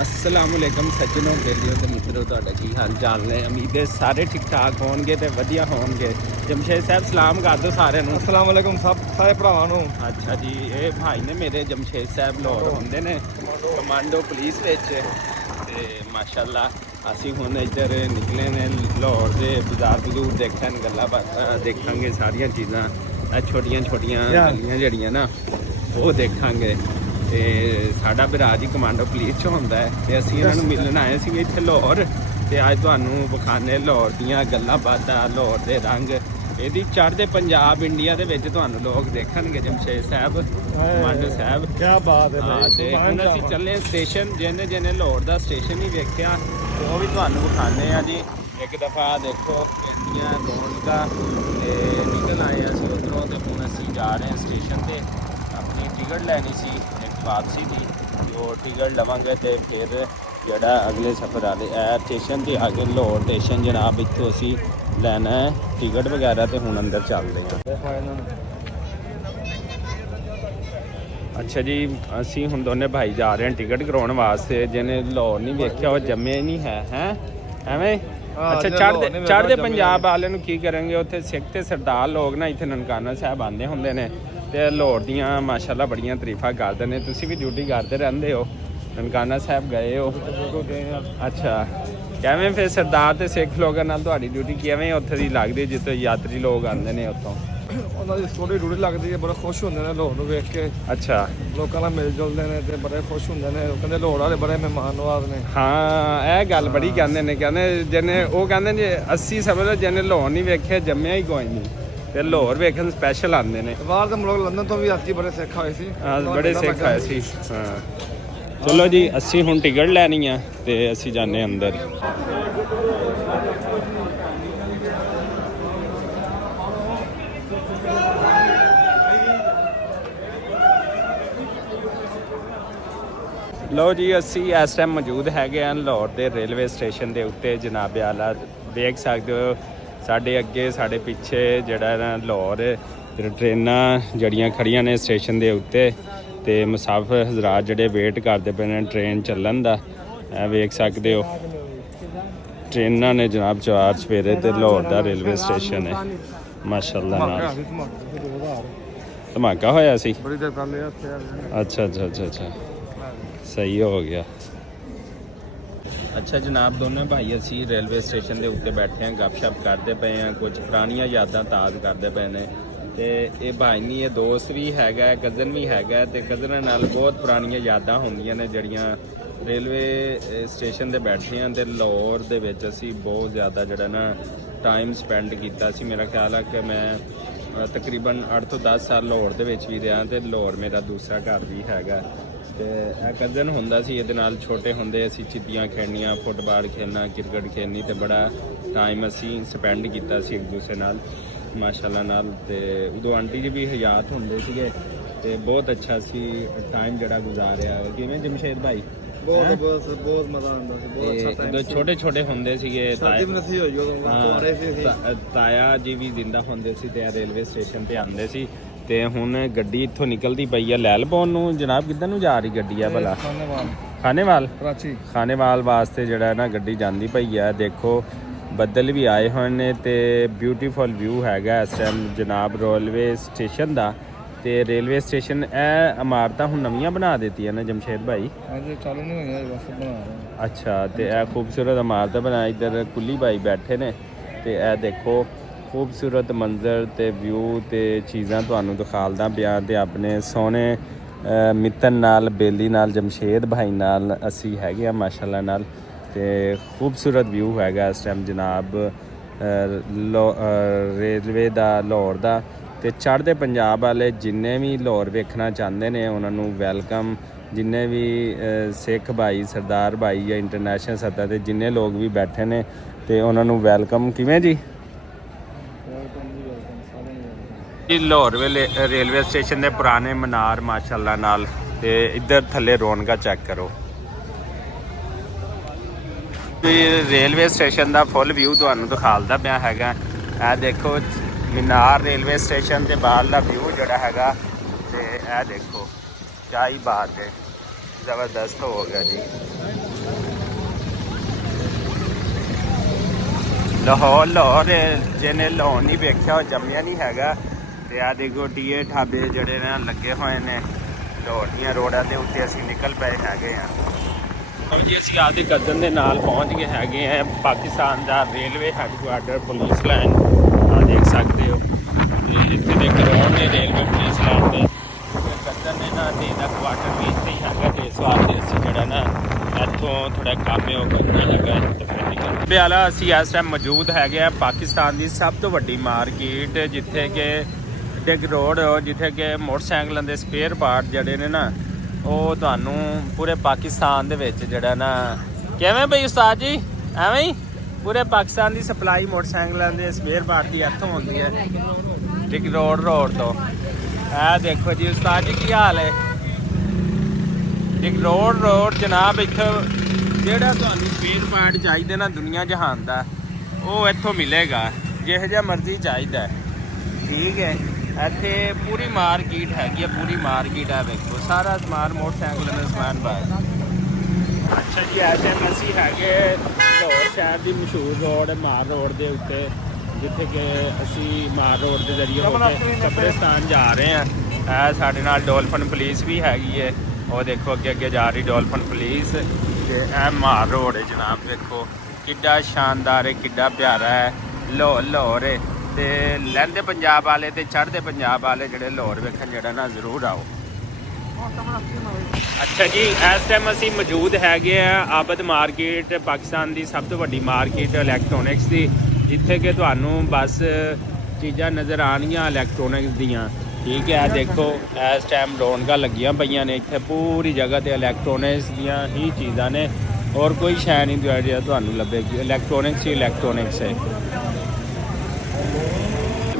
अस्सलामुअलैकुम सज्जनों बेलियों ते मित्रों तुहाडा की हाल चाल ने। उम्मीद है सारे ठीक ठाक होणगे ते वधिया होणगे। जमशेद साहब सलाम कर दो सारे नूं। अस्सलामुअलैकुम सब सारे भरावां नूं। अच्छा जी, ये भाई ने मेरे जमशेद साहब लाहौर होंदे ने कमांडो पुलिस विच ते माशाअल्लाह असीं हुण इधर निकले ने लाहौर दे बाजार बजूर देखण गल्लां बातां देखांगे सारियां चीज़ां छोटियां छोटियां गलियां जड़ियां ना वो देखांगे। ਤੇ ਸਾਡਾ ਭਰਾ ਜੀ ਕਮਾਂਡੋ ਪੁਲਿਸ 'ਚ ਹੁੰਦਾ ਹੈ ਤੇ ਅਸੀਂ ਇਹਨਾਂ ਨੂੰ ਮਿਲਣ ਆਏ ਸੀਗੇ ਇੱਥੇ ਲਾਹੌਰ ਤੇ ਅੱਜ ਤੁਹਾਨੂੰ ਵਿਖਾਣੇ ਲਾਹੌਰ ਦੀਆਂ ਗੱਲਾਂ ਬਾਤਾਂ ਲਾਹੌਰ ਦੇ ਰੰਗ ਇਹਦੀ ਚੜ੍ਹਦੇ ਪੰਜਾਬ ਇੰਡੀਆ ਦੇ ਵਿੱਚ ਤੁਹਾਨੂੰ ਲੋਕ ਦੇਖਣਗੇ ਜਮਸ਼ੇਦ ਸਾਹਿਬ ਕਮਾਂਡੋ ਸਾਹਿਬ ਕੀ ਬਾਤ ਹੈ ਹਾਂ। ਤੇ ਹੁਣ ਅਸੀਂ ਚੱਲੇ ਸਟੇਸ਼ਨ ਜਿਹਨੇ ਜਿਹਨੇ ਲਾਹੌਰ ਦਾ ਸਟੇਸ਼ਨ ਹੀ ਵੇਖਿਆ ਉਹ ਵੀ ਤੁਹਾਨੂੰ ਵਿਖਾਣੇ ਆ ਜੀ। ਇੱਕ ਦਫਾ ਦੇਖੋ ਇੰਡੀਆ ਰੌਣਕਾਂ ਤੇ ਨਿਕਲ ਆਏ ਅਸੀਂ ਉੱਧਰੋਂ ਤੇ ਹੁਣ ਅਸੀਂ ਜਾ ਰਹੇ ਹਾਂ ਸਟੇਸ਼ਨ ਤੇ ਆਪਣੀ ਟਿਕਟ ਲੈਣੀ ਸੀ वापसी की जो टिकट लवांगे तो फिर जड़ा अगले सफ़र वाले स्टेशन के आगे लाहौर स्टेशन जनाब इतों असी लैना है टिकट वगैरह तो हुण अंदर चलते हैं। अच्छा जी, असी हुण दोने भाई जा रहे हैं टिकट करवाने वास्ते। जिन्हें लाहौर नहीं देखा वो जम्मे ही नहीं है एवें। अच्छा, चढ़ते पंजाब वाले की करेंगे उत्थे सिख ते सरदार लोग ना इत्थे ननकाना साहब आंदे हुंदे ने ਤੇ ਲਾਹੌਰ ਦੀਆਂ ਮਾਸ਼ਾਅੱਲਾ ਬੜੀਆਂ ਤਾਰੀਫਾਂ ਕਰਦੇ ਨੇ। ਤੁਸੀਂ ਵੀ ਡਿਊਟੀ ਕਰਦੇ ਰਹਿੰਦੇ ਹੋ, ਨਨਕਾਣਾ ਸਾਹਿਬ ਗਏ ਹੋ? ਅੱਛਾ, ਕਿਵੇਂ ਫਿਰ ਸਰਦਾਰ ਤੇ ਸਿੱਖ ਲੋਕਾਂ ਨਾਲ ਤੁਹਾਡੀ ਡਿਊਟੀ ਕਿਵੇਂ ਉੱਥੇ ਦੀ ਲੱਗਦੀ ਜਿੱਥੇ ਯਾਤਰੀ ਲੋਕ ਆਉਂਦੇ ਨੇ ਉੱਥੋਂ? ਉਹਨਾਂ ਦੀ ਥੋੜੀ ਡਿਊਟੀ ਲੱਗਦੀ ਹੈ, ਬੜੇ ਖੁਸ਼ ਹੁੰਦੇ ਨੇ ਲਾਹੌਰ ਨੂੰ ਵੇਖ ਕੇ। ਅੱਛਾ, ਲੋਕਾਂ ਨਾਲ ਮਿਲ ਜੁਲਦੇ ਨੇ ਤੇ ਬੜੇ ਖੁਸ਼ ਹੁੰਦੇ ਨੇ। ਉਹ ਕਹਿੰਦੇ ਲਾਹੌਰ ਵਾਲੇ ਬੜੇ ਮਹਿਮਾਨ ਨਵਾਜ਼ ਨੇ। ਹਾਂ, ਇਹ ਗੱਲ ਬੜੀ ਕਹਿੰਦੇ ਨੇ। ਕਹਿੰਦੇ ਜਿਹਨੇ ਉਹ ਕਹਿੰਦੇ ਜੇ 80 ਸਮਝੋ ਜਿਹਨੇ ਲਾਹੌਰ ਨਹੀਂ ਵੇਖਿਆ ਜੰਮਿਆ ਹੀ ਕੋਈ ਨਹੀਂ। ਤੇ ਲਾਹੌਰ ਵੇਖਣ ਸਪੈਸ਼ਲ ਆਉਂਦੇ ਨੇ। ਬਾਹਰ ਦੇ ਮੁਲਕ ਲੰਡਨ ਤੋਂ ਵੀ ਅਸੀਂ ਬੜੇ ਸਿੱਖ ਆਏ ਸੀ। ਹਾਂ, ਬੜੇ ਸਿੱਖ ਆਏ ਸੀ। ਹਾਂ, ਚਲੋ ਜੀ, ਅਸੀਂ ਹੁਣ ਟਿਕਟ ਲੈਣੀ ਆ ਤੇ ਅਸੀਂ ਜਾਂਦੇ ਅੰਦਰ। ਲਓ ਜੀ, ਅਸੀਂ ਇਸ ਟਾਈਮ ਮੌਜੂਦ ਹੈਗੇ ਹਾਂ ਲਾਹੌਰ ਦੇ ਰੇਲਵੇ ਸਟੇਸ਼ਨ ਦੇ ਉੱਤੇ। ਜਨਾਬੇ ਆਲਾ ਦੇਖ ਸਕਦੇ ਹੋ ਸਾਡੇ ਅੱਗੇ ਸਾਡੇ ਪਿੱਛੇ ਜਿਹੜਾ ਨਾ ਲਾਹੌਰ ਟ੍ਰੇਨਾਂ ਜੜੀਆਂ ਖੜੀਆਂ ਨੇ ਸਟੇਸ਼ਨ ਦੇ ਉੱਤੇ ਤੇ ਮੁਸਾਫਰ ਹਜ਼ਰਾਤ ਜਿਹੜੇ ਵੇਟ ਕਰਦੇ ਪਏ ਨੇ ਟ੍ਰੇਨ ਚੱਲਣ ਦਾ। ਇਹ ਵੇਖ ਸਕਦੇ ਹੋ ਟ੍ਰੇਨਾਂ ਨੇ ਜਨਾਬ ਚਾਰ ਸਵੇਰੇ ਤੇ ਲਾਹੌਰ ਦਾ ਰੇਲਵੇ ਸਟੇਸ਼ਨ ਹੈ ਮਾਸ਼ਾਅੱਲਾ ਨਾਲ। ਧਮਾਕਾ ਹੋਇਆ ਸੀ ਬੜੀ ਦੇਰ ਪਹਿਲੇ। ਅੱਛਾ ਅੱਛਾ ਅੱਛਾ ਅੱਛਾ, ਸਹੀ ਹੋ ਗਿਆ। ਅੱਛਾ ਜਨਾਬ, ਦੋਨੇ ਭਾਈ ਅਸੀਂ ਰੇਲਵੇ ਸਟੇਸ਼ਨ ਦੇ ਉੱਤੇ ਬੈਠੇ ਹਾਂ, ਗੱਪਸ਼ਪ ਕਰਦੇ ਪਏ ਹਾਂ, ਕੁਝ ਪੁਰਾਣੀਆਂ ਯਾਦਾਂ ਤਾਜ਼ ਕਰਦੇ ਪਏ ਨੇ। ਤੇ ਇਹ ਭਾਈ ਨਹੀਂ, ਇਹ ਦੋਸਤ ਵੀ ਹੈਗਾ, ਕਜ਼ਨ ਵੀ ਹੈਗਾ ਤੇ ਕਜ਼ਨਾਂ ਨਾਲ ਬਹੁਤ ਪੁਰਾਣੀਆਂ ਯਾਦਾਂ ਹੁੰਦੀਆਂ ਨੇ ਜਿਹੜੀਆਂ ਰੇਲਵੇ ਸਟੇਸ਼ਨ ਤੇ ਬੈਠੇ ਹਾਂ। ਤੇ ਲਾਹੌਰ ਦੇ ਵਿੱਚ ਅਸੀਂ ਬਹੁਤ ਜ਼ਿਆਦਾ ਜਿਹੜਾ ਨਾ ਟਾਈਮ ਸਪੈਂਡ ਕੀਤਾ ਸੀ। ਮੇਰਾ ਖਿਆਲ ਹੈ ਕਿ ਮੈਂ ਤਕਰੀਬਨ 8 ਤੋਂ 10 ਸਾਲ ਲਾਹੌਰ ਦੇ ਵਿੱਚ ਵੀ ਰਿਹਾ ਤੇ ਲਾਹੌਰ ਮੇਰਾ ਦੂਸਰਾ ਘਰ ਵੀ ਹੈਗਾ। ਤੇ ਇਹ ਕਜ਼ਨ ਹੁੰਦਾ ਸੀ, ਇਹਦੇ ਨਾਲ ਛੋਟੇ ਹੁੰਦੇ ਅਸੀਂ ਚਿੱਦੀਆਂ ਖੇਡਣੀਆਂ, ਫੁੱਟਬਾਲ ਖੇਡਣਾ, ਕ੍ਰਿਕਟ ਖੇਡਣੀ ਤੇ ਬੜਾ ਟਾਈਮ ਅਸੀਂ ਸਪੈਂਡ ਕੀਤਾ ਸੀ ਇੱਕ ਦੂਸਰੇ ਨਾਲ ਮਾਸ਼ਾਅੱਲਾ ਨਾਲ। ਤੇ ਉਦੋਂ ਆਂਟੀ ਜੀ ਵੀ ਹਯਾਤ ਹੁੰਦੇ ਸੀਗੇ ਤੇ ਬਹੁਤ ਅੱਛਾ ਸੀ ਟਾਈਮ ਜਿਹੜਾ ਗੁਜ਼ਾਰਿਆ। ਕਿਵੇਂ ਜਮਸ਼ੇਦ ਭਾਈ? ਬਹੁਤ ਬਹੁਤ ਮਜ਼ਾ ਆਉਂਦਾ ਸੀ, ਬਹੁਤ ਅੱਛਾ ਟਾਈਮ ਸੀ। ਛੋਟੇ ਛੋਟੇ ਹੁੰਦੇ ਸੀਗੇ, ਤਾਇਆ ਜੀ ਵੀ ਜ਼ਿੰਦਾ ਹੁੰਦੇ ਸੀ ਤੇ ਰੇਲਵੇ ਸਟੇਸ਼ਨ ਤੇ ਆਉਂਦੇ ਸੀ। ਤੇ ਹੁਣ ਗੱਡੀ ਇੱਥੋਂ ਨਿਕਲਦੀ ਪਈ ਆ ਲੈਲਪੌਨ ਨੂੰ। ਜਨਾਬ ਕਿੱਧਰ ਨੂੰ ਜਾ ਰਹੀ ਗੱਡੀ ਆ ਭਲਾ? ਖਾਨੇਵਾਲ ਕਰਾਚੀ ਖਾਨੇਵਾਲ ਵਾਸਤੇ ਜਿਹੜਾ ਨਾ ਗੱਡੀ ਜਾਂਦੀ ਪਈ ਆ। ਦੇਖੋ ਬੱਦਲ ਵੀ ਆਏ ਹੋਏ ਨੇ ਤੇ ਬਿਊਟੀਫੁਲ ਵਿਊ ਹੈਗਾ ਇਸ ਟਾਈਮ ਜਨਾਬ ਰੇਲਵੇ ਸਟੇਸ਼ਨ ਦਾ। ਤੇ ਰੇਲਵੇ ਸਟੇਸ਼ਨ ਇਹ ਇਮਾਰਤਾਂ ਹੁਣ ਨਵੀਆਂ ਬਣਾ ਦਿੱਤੀਆਂ ਨੇ ਜਮਸ਼ੇਦ ਭਾਈ? ਹਾਂਜੀ, ਚਾਲੂ ਨਹੀਂ ਹੋਈਆਂ, ਬਸ ਬਣਾ ਰਹੇ। ਅੱਛਾ, ਤੇ ਇਹ ਖੂਬਸੂਰਤ ਇਮਾਰਤ ਬਣਾ। ਇੱਧਰ ਕੁੱਲੀ ਭਾਈ ਬੈਠੇ ਨੇ ਤੇ ਇਹ ਦੇਖੋ ਖੂਬਸੂਰਤ ਮੰਜ਼ਰ ਤੇ ਵਿਊ ਤੇ ਚੀਜ਼ਾਂ ਤੁਹਾਨੂੰ ਦਿਖਾਲਦਾ ਪਿਆ। ਤੇ ਆਪਣੇ ਸੋਹਣੇ ਮਿੱਤਰ ਨਾਲ ਬੇਲੀ ਨਾਲ ਜਮਸ਼ੇਦ ਭਾਈ ਨਾਲ ਅਸੀਂ ਹੈਗੇ ਆ ਮਾਸ਼ਾਅੱਲਾ ਨਾਲ। ਤੇ ਖੂਬਸੂਰਤ ਵਿਊ ਹੈਗਾ ਇਸ ਟਾਈਮ ਜਨਾਬ ਰੇਲਵੇ ਦਾ ਲਾਹੌਰ ਦਾ। ਤੇ ਚੜ੍ਹਦੇ ਪੰਜਾਬ ਵਾਲੇ ਜਿੰਨੇ ਵੀ ਲਾਹੌਰ ਵੇਖਣਾ ਚਾਹੁੰਦੇ ਨੇ ਉਹਨਾਂ ਨੂੰ ਵੈਲਕਮ। ਜਿੰਨੇ ਵੀ ਸਿੱਖ ਭਾਈ, ਸਰਦਾਰ ਭਾਈ ਜਾਂ ਇੰਟਰਨੈਸ਼ਨਲ ਸਤਰ ਤੇ ਜਿੰਨੇ ਲੋਕ ਵੀ ਬੈਠੇ ਨੇ ਤੇ ਉਹਨਾਂ ਨੂੰ ਵੈਲਕਮ। ਕਿਵੇਂ ਜੀ? ਲਾਹੌਰ ਰੇਲਵੇ ਸਟੇਸ਼ਨ ਦੇ ਪੁਰਾਣੇ ਮਨਾਰ ਮਾਸ਼ਾਅੱਲਾ ਨਾਲ ਤੇ ਇੱਧਰ ਥੱਲੇ ਰੌਣਕਾਂ ਚੈੱਕ ਕਰੋ। ਰੇਲਵੇ ਸਟੇਸ਼ਨ ਦਾ ਫੁੱਲ ਵਿਊ ਤੁਹਾਨੂੰ ਦਿਖਾਲਦਾ ਪਿਆ ਹੈਗਾ। ਇਹ ਦੇਖੋ ਮੀਨਾਰ ਰੇਲਵੇ ਸਟੇਸ਼ਨ ਤੇ ਬਾਹਰਲਾ ਵਿਊ ਜਿਹੜਾ ਹੈਗਾ, ਤੇ ਇਹ ਦੇਖੋ ਕਿਆ ਹੀ ਬਾਤ ਹੈ, ਜ਼ਬਰਦਸਤ ਹੋ ਗਿਆ ਜੀ। ਲਾਹੌਰ ਜਿਹਨੇ ਲਾਹੌਰ ਨਹੀਂ ਵੇਖਿਆ ਉਹ ਜੰਮਿਆ ਨਹੀਂ ਹੈਗਾ। ਤੇ ਆ ਦੇਖੋ ਟੀਏ ਢਾਬੇ ਜਿਹੜੇ ਨੇ ਲੱਗੇ ਹੋਏ ਨੇ ਲਾਹੌਰ ਦੀਆਂ ਰੋਡਾਂ ਦੇ ਉੱਤੇ। ਅਸੀਂ ਨਿਕਲ ਪਏ ਹੈਗੇ ਆ। ਹੁਣ ਜੀ ਅਸੀਂ ਆਪਦੇ ਕਜ਼ਨ ਦੇ ਨਾਲ ਪਹੁੰਚ ਗਏ ਹੈਗੇ ਆ ਪਾਕਿਸਤਾਨ ਦਾ ਰੇਲਵੇ ਹੈਡਕੁਆਟਰ ਪੁਲਿਸ ਲਾਈਨ। ਆ ਦੇਖ ਸਕਦੇ ਹੋ ਤੇ ਇੱਥੇ ਦੇ ਗਰਾਊਂਡ ਨੇ ਰੇਲਵੇ ਪੁਲਿਸ ਲਾਈਨ ਦੇ। ਕਜ਼ਨ ਨੇ ਨਾ ਤੇ ਇਹਦਾ ਕੁਆਟਰ ਵੀ ਇੱਥੇ ਹੀ ਹੈਗਾ, ਤੇ ਇਸ ਵਾਸਤੇ ਅਸੀਂ ਜਿਹੜਾ ਨਾ ਇੱਥੋਂ ਥੋੜਾ ਕਾਮੇ ਹੋ ਕਰਨਾ ਹੈਗਾ ਤੇ ਫਿਰ ਨਿਕਲ ਬਿਆਲਾ। ਅਸੀਂ ਇਸ ਟਾਈਮ ਮੌਜੂਦ ਹੈਗੇ ਆ ਪਾਕਿਸਤਾਨ ਦੀ ਸਭ ਤੋਂ ਵੱਡੀ ਮਾਰਕੀਟ, ਜਿੱਥੇ ਕਿ ਡਿਗ ਰੋਡ, ਜਿੱਥੇ ਕਿ ਮੋਟਰਸਾਈਕਲਾਂ ਦੇ ਸਪੇਅਰ ਪਾਰਟ ਜਿਹੜੇ ਨੇ ਨਾ ਉਹ ਤੁਹਾਨੂੰ ਪੂਰੇ ਪਾਕਿਸਤਾਨ ਦੇ ਵਿੱਚ ਜਿਹੜਾ ਨਾ ਕਿਵੇਂ ਬਈ ਉਸਤਾਦ ਜੀ ਐਵੇਂ ਹੀ ਪੂਰੇ ਪਾਕਿਸਤਾਨ ਦੀ ਸਪਲਾਈ ਮੋਟਰਸਾਈਕਲਾਂ ਦੇ ਸਪੇਅਰ ਪਾਰਟ ਦੀ ਇੱਥੋਂ ਹੁੰਦੀ ਹੈ ਡਿਗ ਰੋਡ ਤੋਂ। ਇਹ ਦੇਖੋ ਜੀ ਉਸਤਾਦ ਜੀ ਕੀ ਹਾਲ ਹੈ। ਡਿਗ ਰੋਡ ਜਨਾਬ, ਇੱਥੋਂ ਜਿਹੜਾ ਤੁਹਾਨੂੰ ਸਪੇਅਰ ਪਾਰਟ ਚਾਹੀਦਾ ਨਾ ਦੁਨੀਆ ਜਹਾਨ ਦਾ ਉਹ ਇੱਥੋਂ ਮਿਲੇਗਾ, ਜਿਹੋ ਜਿਹਾ ਮਰਜ਼ੀ ਚਾਹੀਦਾ। ਠੀਕ ਹੈ, ਇੱਥੇ ਪੂਰੀ ਮਾਰਕੀਟ ਹੈਗੀ ਹੈ, ਪੂਰੀ ਮਾਰਕੀਟ ਹੈ। ਵੇਖੋ ਸਾਰਾ ਸਮਾਨ ਮੋਟਰਸਾਈਕਲ ਦਾ ਸਮਾਨ ਬਾਹਰ। ਅੱਛਾ ਜੀ, ਇਸ ਟਾਈਮ ਅਸੀਂ ਹੈਗੇ ਲਾਹੌਰ ਸ਼ਹਿਰ ਦੀ ਮਸ਼ਹੂਰ ਰੋਡ ਮਾਰ ਰੋਡ ਦੇ ਉੱਤੇ, ਜਿੱਥੇ ਕਿ ਅਸੀਂ ਮਾਰ ਰੋਡ ਦੇ ਜ਼ਰੀਏ ਹੋ ਕੇ ਕਬਰਿਸਤਾਨ ਜਾ ਰਹੇ ਹਾਂ। ਇਹ ਸਾਡੇ ਨਾਲ ਡੋਲਫਨ ਪੁਲਿਸ ਵੀ ਹੈਗੀ ਹੈ, ਉਹ ਦੇਖੋ ਅੱਗੇ ਜਾ ਰਹੀ ਡੋਲਫਨ ਪੁਲਿਸ। ਤੇ ਇਹ ਮਾਰ ਰੋਡ ਹੈ ਜਨਾਬ, ਵੇਖੋ ਕਿੱਡਾ ਸ਼ਾਨਦਾਰ ਹੈ, ਕਿੱਡਾ ਪਿਆਰਾ ਹੈ। ਲਾਹੌਰ ਹੈ ਤੇ ਲਹਿੰਦੇ ਪੰਜਾਬ ਵਾਲੇ ਤੇ ਚੜ੍ਹਦੇ ਪੰਜਾਬ ਵਾਲੇ ਜਿਹੜੇ ਲਾਹੌਰ ਵੇਖਣ ਜਿਹੜਾ ਨਾ ਜ਼ਰੂਰ ਆਓ। ਅੱਛਾ ਜੀ, ਇਸ ਟਾਈਮ ਅਸੀਂ ਮੌਜੂਦ ਹੈਗੇ ਆ ਆਬਦ ਮਾਰਕੀਟ, ਪਾਕਿਸਤਾਨ ਦੀ ਸਭ ਤੋਂ ਵੱਡੀ ਮਾਰਕੀਟ ਇਲੈਕਟ੍ਰੋਨਿਕਸ ਦੀ, ਜਿੱਥੇ ਕਿ ਤੁਹਾਨੂੰ ਬਸ ਚੀਜ਼ਾਂ ਨਜ਼ਰ ਆਉਣਗੀਆਂ ਇਲੈਕਟ੍ਰੋਨਿਕਸ ਦੀਆਂ। ਠੀਕ ਹੈ, ਦੇਖੋ ਇਸ ਟਾਈਮ ਰੌਣਕਾਂ ਲੱਗੀਆਂ ਪਈਆਂ ਨੇ ਇੱਥੇ ਪੂਰੀ ਜਗ੍ਹਾ ਤੇ ਇਲੈਕਟ੍ਰੋਨਿਕਸ ਦੀਆਂ ਹੀ ਚੀਜ਼ਾਂ ਨੇ, ਔਰ ਕੋਈ ਸ਼ੈ ਨਹੀਂ ਜਿਹੜਾ ਤੁਹਾਨੂੰ ਲੱਭੇਗੀ। ਇਲੈਕਟ੍ਰੋਨਿਕਸ ਹੀ ਇਲੈਕਟ੍ਰੋਨਿਕਸ ਹੈ।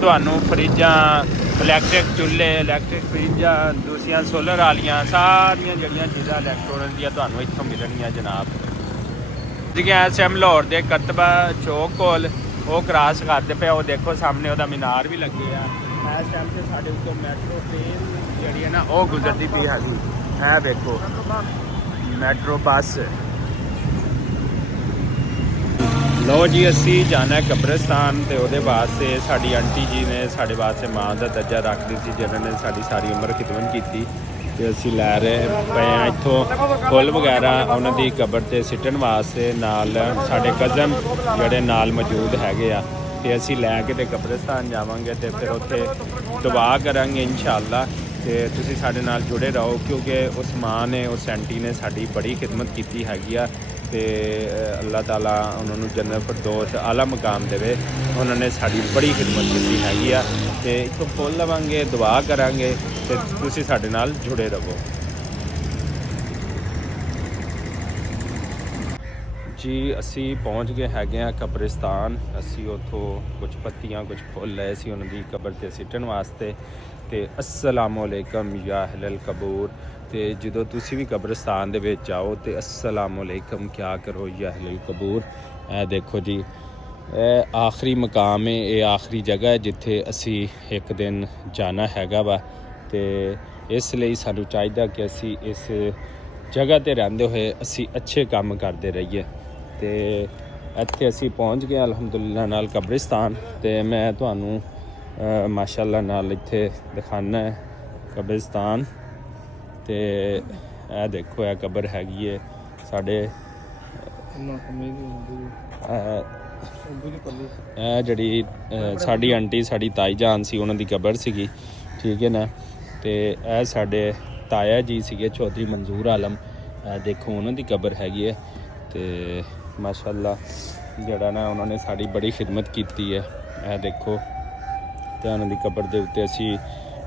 ਤੁਹਾਨੂੰ ਫਰਿੱਜਾਂ, ਇਲੈਕਟ੍ਰਿਕ ਚੁੱਲ੍ਹੇ, ਇਲੈਕਟ੍ਰਿਕ ਫਰਿੱਜਾਂ, ਦੂਸਰੀਆਂ ਸੋਲਰ ਵਾਲੀਆਂ ਸਾਰੀਆਂ ਜਿਹੜੀਆਂ ਚੀਜ਼ਾਂ ਇਲੈਕਟ੍ਰੋਨਿਕ ਦੀਆਂ ਤੁਹਾਨੂੰ ਇੱਥੋਂ ਮਿਲਣਗੀਆਂ ਜਨਾਬ। ਜਿਵੇਂ ਇਸ ਟਾਈਮ ਲਾਹੌਰ ਦੇ ਕਤਬਾ ਚੌਕ ਕੋਲ ਉਹ ਕ੍ਰਾਸ ਕਰਦੇ ਪਏ, ਉਹ ਦੇਖੋ ਸਾਹਮਣੇ ਉਹਦਾ ਮੀਨਾਰ ਵੀ ਲੱਗੇ ਆ। ਇਸ ਟਾਈਮ ਤੇ ਸਾਡੇ ਉੱਤੋਂ ਮੈਟਰੋ ਟ੍ਰੇਨ ਜਿਹੜੀ ਹੈ ਨਾ ਉਹ ਗੁਜ਼ਰਦੀ ਪਈ ਹੈਗੀ। ਇਹ ਦੇਖੋ ਮੈਟਰੋ ਬੱਸ। ਲਓ ਜੀ, ਅਸੀਂ ਜਾਣਾ ਕਬਰਿਸਤਾਨ, ਤੇ ਉਹਦੇ ਵਾਸਤੇ ਸਾਡੀ ਆਂਟੀ ਜੀ ਨੇ ਸਾਡੇ ਵਾਸਤੇ ਮਾਂ ਦਾ ਦਰਜਾ ਰੱਖ ਦਿੱਤੀ, ਜਿਨ੍ਹਾਂ ਨੇ ਸਾਡੀ ਸਾਰੀ ਉਮਰ ਖਿਦਮਤ ਕੀਤੀ। ਤੇ ਅਸੀਂ ਲੈ ਰਹੇ ਪਏ ਹਾਂ ਇੱਥੋਂ ਫੁੱਲ ਵਗੈਰਾ ਉਹਨਾਂ ਦੀ ਕਬਰ ਤੇ ਸਿੱਟਣ ਵਾਸਤੇ। ਨਾਲ ਸਾਡੇ ਕਜ਼ਨ ਜਿਹੜੇ ਨਾਲ ਮੌਜੂਦ ਹੈਗੇ ਆ, ਤੇ ਅਸੀਂ ਲੈ ਕੇ ਤੇ ਕਬਰਿਸਤਾਨ ਜਾਵਾਂਗੇ ਤੇ ਫਿਰ ਉੱਥੇ ਦੁਆ ਕਰਾਂਗੇ ਇਨਸ਼ਾਅੱਲਾ। ਤੇ ਤੁਸੀਂ ਸਾਡੇ ਨਾਲ ਜੁੜੇ ਰਹੋ, ਕਿਉਂਕਿ ਉਸ ਮਾਂ ਨੇ, ਉਸ ਆਂਟੀ ਨੇ ਸਾਡੀ ਬੜੀ ਖਿਦਮਤ ਕੀਤੀ ਹੈਗੀ ਆ। ਤੇ ਅੱਲਾਹ ਤਾਲਾ ਉਹਨਾਂ ਨੂੰ ਜੰਨਤ ਫਿਰਦੌਸ ਆਲਾ ਮਕਾਮ ਦੇਵੇ। ਉਹਨਾਂ ਨੇ ਸਾਡੀ ਬੜੀ ਖਿਦਮਤ ਕੀਤੀ ਹੈਗੀ ਆ। ਤੇ ਇੱਥੋਂ ਫੁੱਲ ਲਵਾਂਗੇ, ਦੁਆ ਕਰਾਂਗੇ, ਤੇ ਤੁਸੀਂ ਸਾਡੇ ਨਾਲ ਜੁੜੇ ਰਹੋ ਜੀ। ਅਸੀਂ ਪਹੁੰਚ ਗਏ ਹੈਗੇ ਆ ਕਬਰਿਸਤਾਨ। ਅਸੀਂ ਉੱਥੋਂ ਕੁਝ ਪੱਤੀਆਂ, ਕੁਝ ਫੁੱਲ ਲਏ ਸੀ ਉਹਨਾਂ ਦੀ ਕਬਰ ਤੇ ਸਿੱਟਣ ਵਾਸਤੇ। ਤੇ अस्सलामु अलैकुम या अहलल कबूर। ਤੇ ਜਦੋਂ ਤੁਸੀਂ ਵੀ ਕਬਰਿਸਤਾਨ ਦੇ ਵਿੱਚ ਆਓ ਤੇ अस्सलामु अलैकुम ਕਿਆ ਕਰੋ या अहलल कबूर। ਇਹ ਦੇਖੋ ਜੀ, ਇਹ ਆਖਰੀ ਮਕਾਮ ਹੈ, ਇਹ ਆਖਰੀ ਜਗ੍ਹਾ ਹੈ ਜਿੱਥੇ ਅਸੀਂ ਇੱਕ ਦਿਨ ਜਾਣਾ ਹੈਗਾ ਵਾ। ਤੇ ਇਸ ਲਈ ਸਾਨੂੰ ਚਾਹੀਦਾ ਕਿ ਅਸੀਂ ਇਸ ਜਗ੍ਹਾ ਤੇ ਰਹਿੰਦੇ ਹੋਏ ਅਸੀਂ ਅੱਛੇ ਕੰਮ ਕਰਦੇ ਰਹੀਏ। ਤੇ ਇੱਥੇ ਅਸੀਂ ਪਹੁੰਚ ਗਏ ਅਲਹਮਦੁਲਿਲਾ ਨਾਲ ਕਬਰਿਸਤਾਨ। ਤੇ ਮੈਂ ਤੁਹਾਨੂੰ ਮਾਸ਼ਾਅੱਲਾ ਨਾਲ ਇੱਥੇ ਦਿਖਾਣਾ ਹੈ ਕਬਰਿਸਤਾਨ। ਤੇ ਇਹ ਦੇਖੋ ਇਹ ਕਬਰ ਹੈਗੀ ਹੈ ਸਾਡੇ, ਇਹ ਜਿਹੜੀ ਸਾਡੀ ਆਂਟੀ, ਸਾਡੀ ਤਾਈ ਜਾਨ ਸੀ, ਉਹਨਾਂ ਦੀ ਕਬਰ ਸੀਗੀ। ਠੀਕ ਹੈ ਨਾ। ਤੇ ਇਹ ਸਾਡੇ ਤਾਇਆ ਜੀ ਸੀਗੇ ਚੌਧਰੀ ਮਨਜ਼ੂਰ ਆਲਮ, ਦੇਖੋ ਉਹਨਾਂ ਦੀ ਕਬਰ ਹੈਗੀ ਹੈ। ਤੇ ਮਾਸ਼ਾਅੱਲਾ ਜਿਹੜਾ ਨਾ ਉਹਨਾਂ ਨੇ ਸਾਡੀ ਬੜੀ ਖਿਦਮਤ ਕੀਤੀ ਹੈ। ਇਹ ਦੇਖੋ, ਤੇ ਉਹਨਾਂ ਦੀ ਕਬਰ ਦੇ ਉੱਤੇ ਅਸੀਂ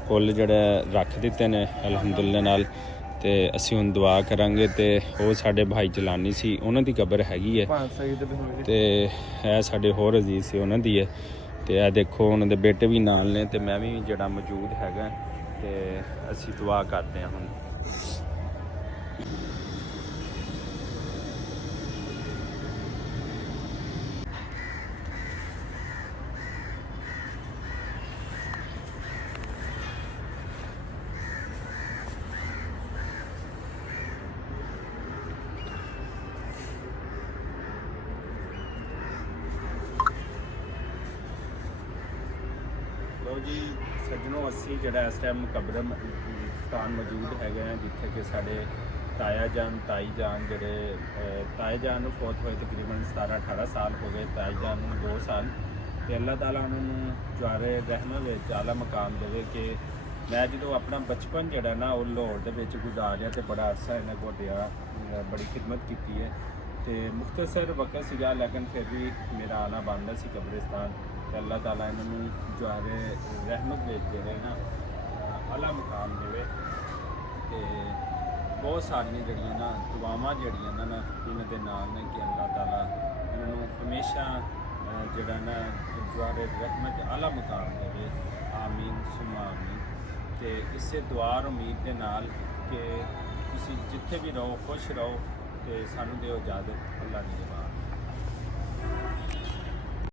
ਫੁੱਲ ਜਿਹੜੇ ਰੱਖ ਦਿੱਤੇ ਨੇ ਅਲਹਮਦੁਲਿਲਾ ਨਾਲ। ਤੇ ਅਸੀਂ ਹੁਣ ਦੁਆ ਕਰਾਂਗੇ। ਤੇ ਉਹ ਸਾਡੇ ਭਾਈ ਜਲਾਨੀ ਸੀ, ਉਹਨਾਂ ਦੀ ਕਬਰ ਹੈਗੀ ਹੈ। ਤੇ ਇਹ ਸਾਡੇ ਹੋਰ ਅਜ਼ੀਜ਼ ਸੀ, ਉਹਨਾਂ ਦੀ ਹੈ। ਤੇ ਇਹ ਦੇਖੋ ਉਹਨਾਂ ਦੇ ਬੇਟੇ ਵੀ ਨਾਲ ਨੇ, ਤੇ ਮੈਂ ਵੀ ਜਿਹੜਾ ਮੌਜੂਦ ਹੈਗਾ। ਤੇ ਅਸੀਂ ਦੁਆ ਕਰਦੇ ਹਾਂ ਹੁਣ। ਲਓ ਜੀ ਸੱਜਣੋ, ਅਸੀਂ ਜਿਹੜਾ ਇਸ ਟਾਈਮ ਕਬਰਸਤਾਨ ਮੌਜੂਦ ਹੈਗੇ ਆ, ਜਿੱਥੇ ਕਿ ਸਾਡੇ ਤਾਇਆ ਜਾਨ ਤਾਈ ਜਾਨ ਜਿਹੜੇ ਤਾਇਆ ਜਾਨ ਨੂੰ ਫੌਤ ਹੋਏ ਤਕਰੀਬਨ 17-18 ਸਾਲ ਹੋ ਗਏ, ਤਾਈ ਜਾਨ ਨੂੰ 2 ਸਾਲ। ਤੇ ਅੱਲਾਹ ਤਾਲਾ ਉਹਨਾਂ ਨੂੰ ਜਵਾਰੇ ਰਹਿਮਤ ਵਿੱਚ ਆਲਾ ਮਕਾਮ ਦੇਵੇ। ਕਿ ਮੈਂ ਜਦੋਂ ਆਪਣਾ ਬਚਪਨ ਜਿਹੜਾ ਨਾ ਉਹ ਲਾਹੌਰ ਦੇ ਵਿੱਚ ਗੁਜ਼ਾਰਿਆ ਤੇ ਬੜਾ ਅਰਸਾ ਇਹਨਾਂ ਕੋਲ ਰਿਹਾ, ਬੜੀ ਖਿਦਮਤ ਕੀਤੀ ਹੈ ਤੇ ਮੁਖਤਸਰ ਵਕਤ ਸੀਗਾ, ਲੇਕਿਨ ਫਿਰ ਵੀ ਮੇਰਾ ਆਣਾ ਬਣਦਾ ਸੀ ਕਬਰਿਸਤਾਨ। ਤੇ ਅੱਲਾਹ ਤਾਲਾ ਇਹਨਾਂ ਨੂੰ ਜਵਾਰੇ ਰਹਿਮਤ ਵਿੱਚ ਜਿਹੜੇ ਨਾ ਆਲਾ ਮਕਾਮ ਦੇਵੇ। ਤੇ ਬਹੁਤ ਸਾਰੀਆਂ ਜਿਹੜੀਆਂ ਨਾ ਦੁਆਵਾਂ ਜਿਹੜੀਆਂ ਨਾ ਇਹਨਾਂ ਦੇ ਨਾਲ ਨੇ ਕਿ ਅੱਲਾਹ ਤਾਲਾ ਇਹਨਾਂ ਨੂੰ ਹਮੇਸ਼ਾ ਜਿਹੜਾ ਨਾ ਜਵਾਰੇ ਰਹਿਮਤ ਆਲਾ ਮਕਾਮ ਦੇਵੇ। ਆਮੀਨ ਸੁਮਾ ਆਮੀਨ। ਤੇ ਇਸੇ ਦੁਆ ਔਰ ਉਮੀਦ ਦੇ ਨਾਲ ਕਿ ਤੁਸੀਂ ਜਿੱਥੇ ਵੀ ਰਹੋ ਖੁਸ਼ ਰਹੋ ਤੇ ਸਾਨੂੰ ਦਿਓ ਇਜਾਜ਼ਤ। ਅੱਲਾਹ ਦੀ ਜਵਾਨ।